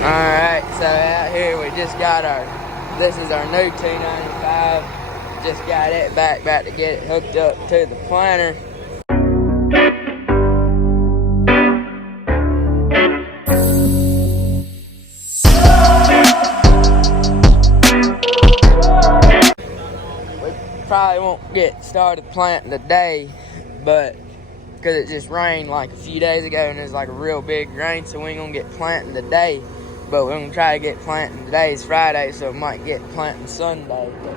Alright, so out here we just got this is our new 295. Just got it back to get it hooked up to the planter. We probably won't get started planting today, but because it just rained like a few days ago and it's like a real big rain, so we ain't gonna get planting today. But we're gonna try to get planting. Today's Friday, so it might get planting Sunday. But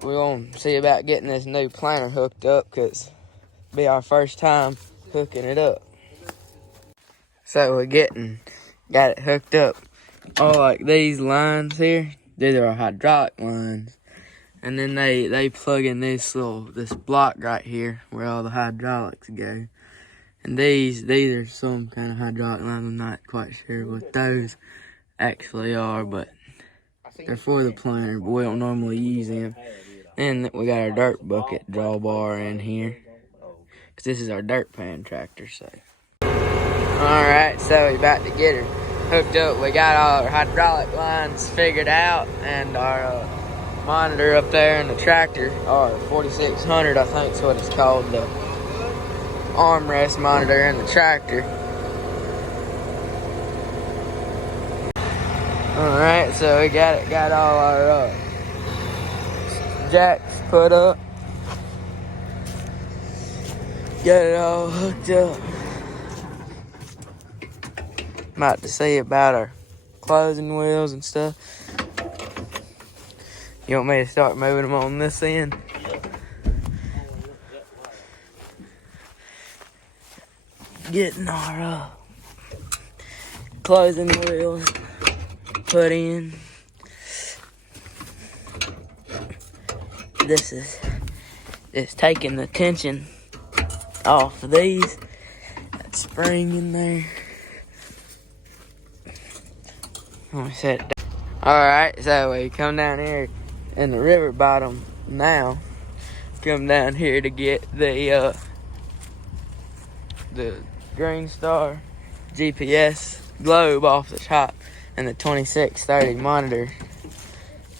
we're gonna see about getting this new planter hooked up because it'll be our first time hooking it up. So we're got it hooked up. All like these lines here, these are our hydraulic lines. And then they plug in this block right here where all the hydraulics go. And these are some kind of hydraulic lines. I'm not quite sure what those actually are, but they're for the planter, but we don't normally use them. And we got our dirt bucket drawbar in here, because this is our dirt pan tractor. So, alright, so we're about to get her hooked up. We got all our hydraulic lines figured out, and our monitor up there in the tractor, or 4600 I think is what it's called, the armrest monitor in the tractor. Alright, so we got all our jacks put up. Got it all hooked up. About to see about our closing wheels and stuff. You want me to start moving them on this end? Getting our closing wheels put in. This is taking the tension off of these. That spring in there. Let me set it down. Alright, so we come down here in the river bottom now. Come down here to get the Green Star GPS globe off the top and the 2630 monitor.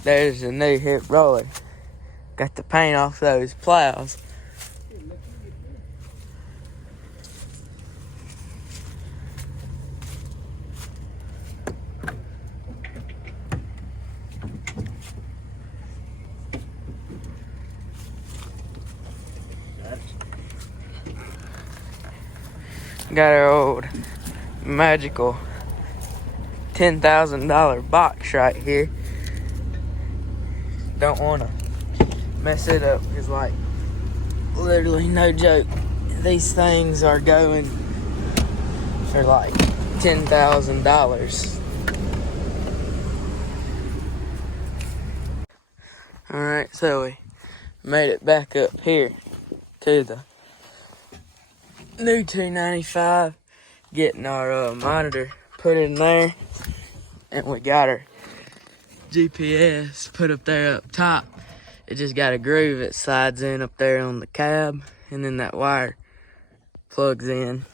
There's the new hip roller. Got the paint off those plows. Got our old magical $10,000 box right here. Don't want to mess it up because, like, literally no joke, these things are going for like $10,000. Alright, so we made it back up here to the new 295, getting our monitor put in there, and we got our GPS put up there up top. It just got a groove that slides in up there on the cab, and then that wire plugs in.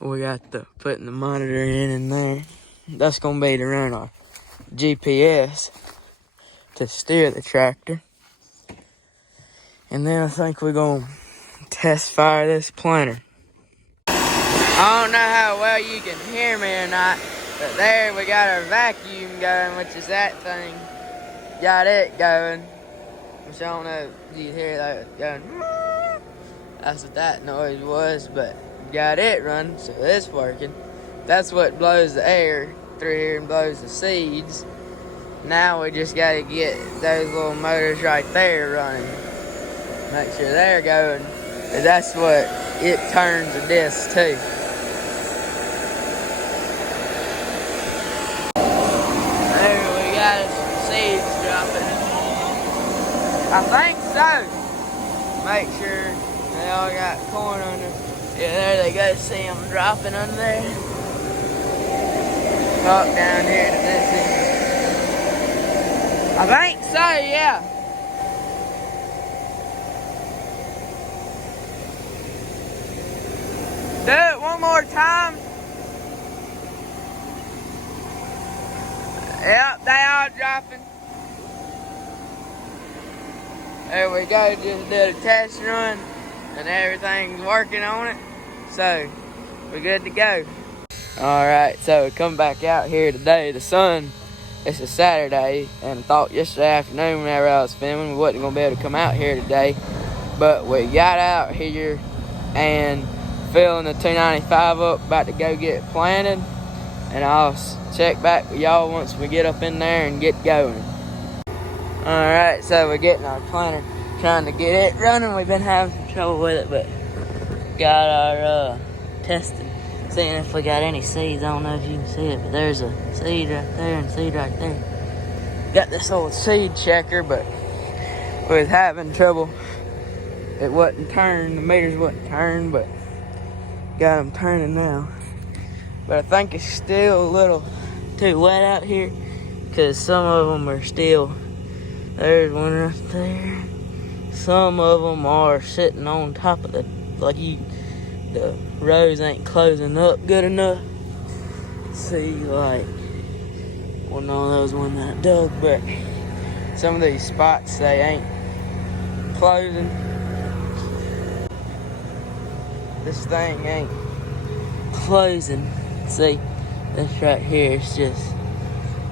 We got putting the monitor in there. That's gonna be to run our GPS to steer the tractor. And then I think we're gonna test fire this planter. I don't know how well you can hear me or not, but there we got our vacuum going, which is that thing. Got it going, which I don't know if you hear that going. That's what that noise was, but got it running, so it's working. That's what blows the air through here and blows the seeds. Now we just gotta get those little motors right there running. Make sure they're going, because that's what it turns the disc to. There we got some seeds dropping. I think so. Make sure they all got corn under. Yeah, there they go. See them dropping under there. Up down here to this end. I think so, yeah. Do it one more time. piping. There we go, just did a test run and everything's working on it. So, we're good to go. Alright, so we come back out here today. The sun, it's a Saturday, and I thought yesterday afternoon whenever I was filming we wasn't going to be able to come out here today. But we got out here and filling the 295 up, about to go get it planted. And I'll check back with y'all once we get up in there and get going. Alright, so we're getting our planter, trying to get it running. We've been having some trouble with it, but got our testing, seeing if we got any seeds. I don't know if you can see it, but there's a seed right there and a seed right there. Got this old seed checker, but we was having trouble. It wasn't turned, the meters wasn't turned, but got them turning now. But I think it's still a little too wet out here, because some of them are still, there's one right there. Some of them are sitting on top of the rows ain't closing up good enough. See, like one of those one that I dug, but some of these spots they ain't closing. This thing ain't closing. See, this right here is just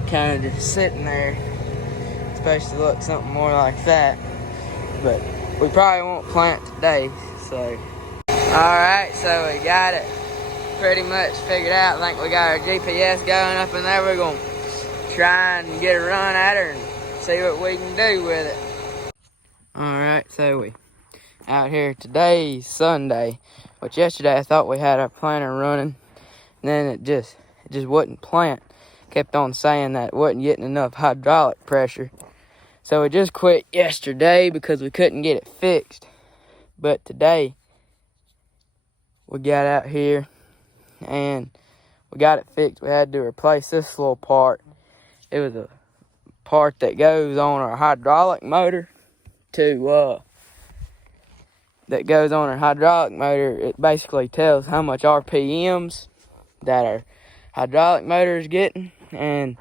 kind of just sitting there. It's supposed to look something more like that, but we probably won't plant today. So alright, so we got it pretty much figured out. I think we got our GPS going up in there. We're going to try and get a run at her and see what we can do with it. Alright, so we out here today, Sunday, which yesterday I thought we had our planter running. And then it just wouldn't plant. Kept on saying that it wasn't getting enough hydraulic pressure. So we just quit yesterday because we couldn't get it fixed. But today, we got out here and we got it fixed. We had to replace this little part. It was a part that goes on our hydraulic motor It basically tells how much RPMs that our hydraulic motor is getting, and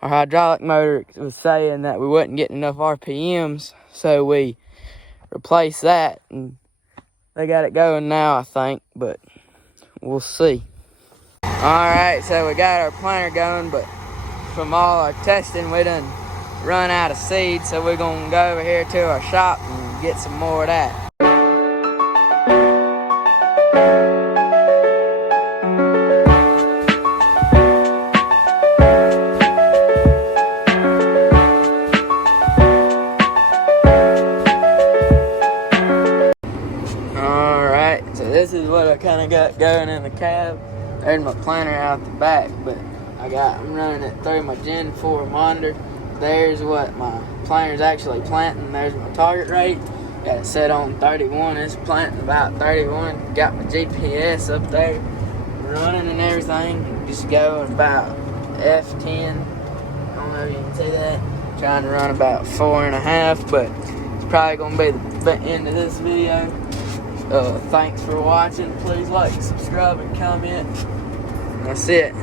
our hydraulic motor was saying that we wasn't getting enough RPMs, so we replaced that, and they got it going now, I think, but we'll see. Alright, so we got our planter going, but from all our testing, we done run out of seed, so we're gonna go over here to our shop and get some more of that. So this is what I kind of got going in the cab. There's my planter out the back, but I'm running it through my Gen 4 monitor. There's what my planter's actually planting. There's my target rate. Got it set on 31. It's planting about 31. Got my GPS up there running and everything. Just going about F10. I don't know if you can see that. Trying to run about 4.5, but it's probably going to be the end of this video. Thanks for watching. Please like, subscribe, and comment. That's it.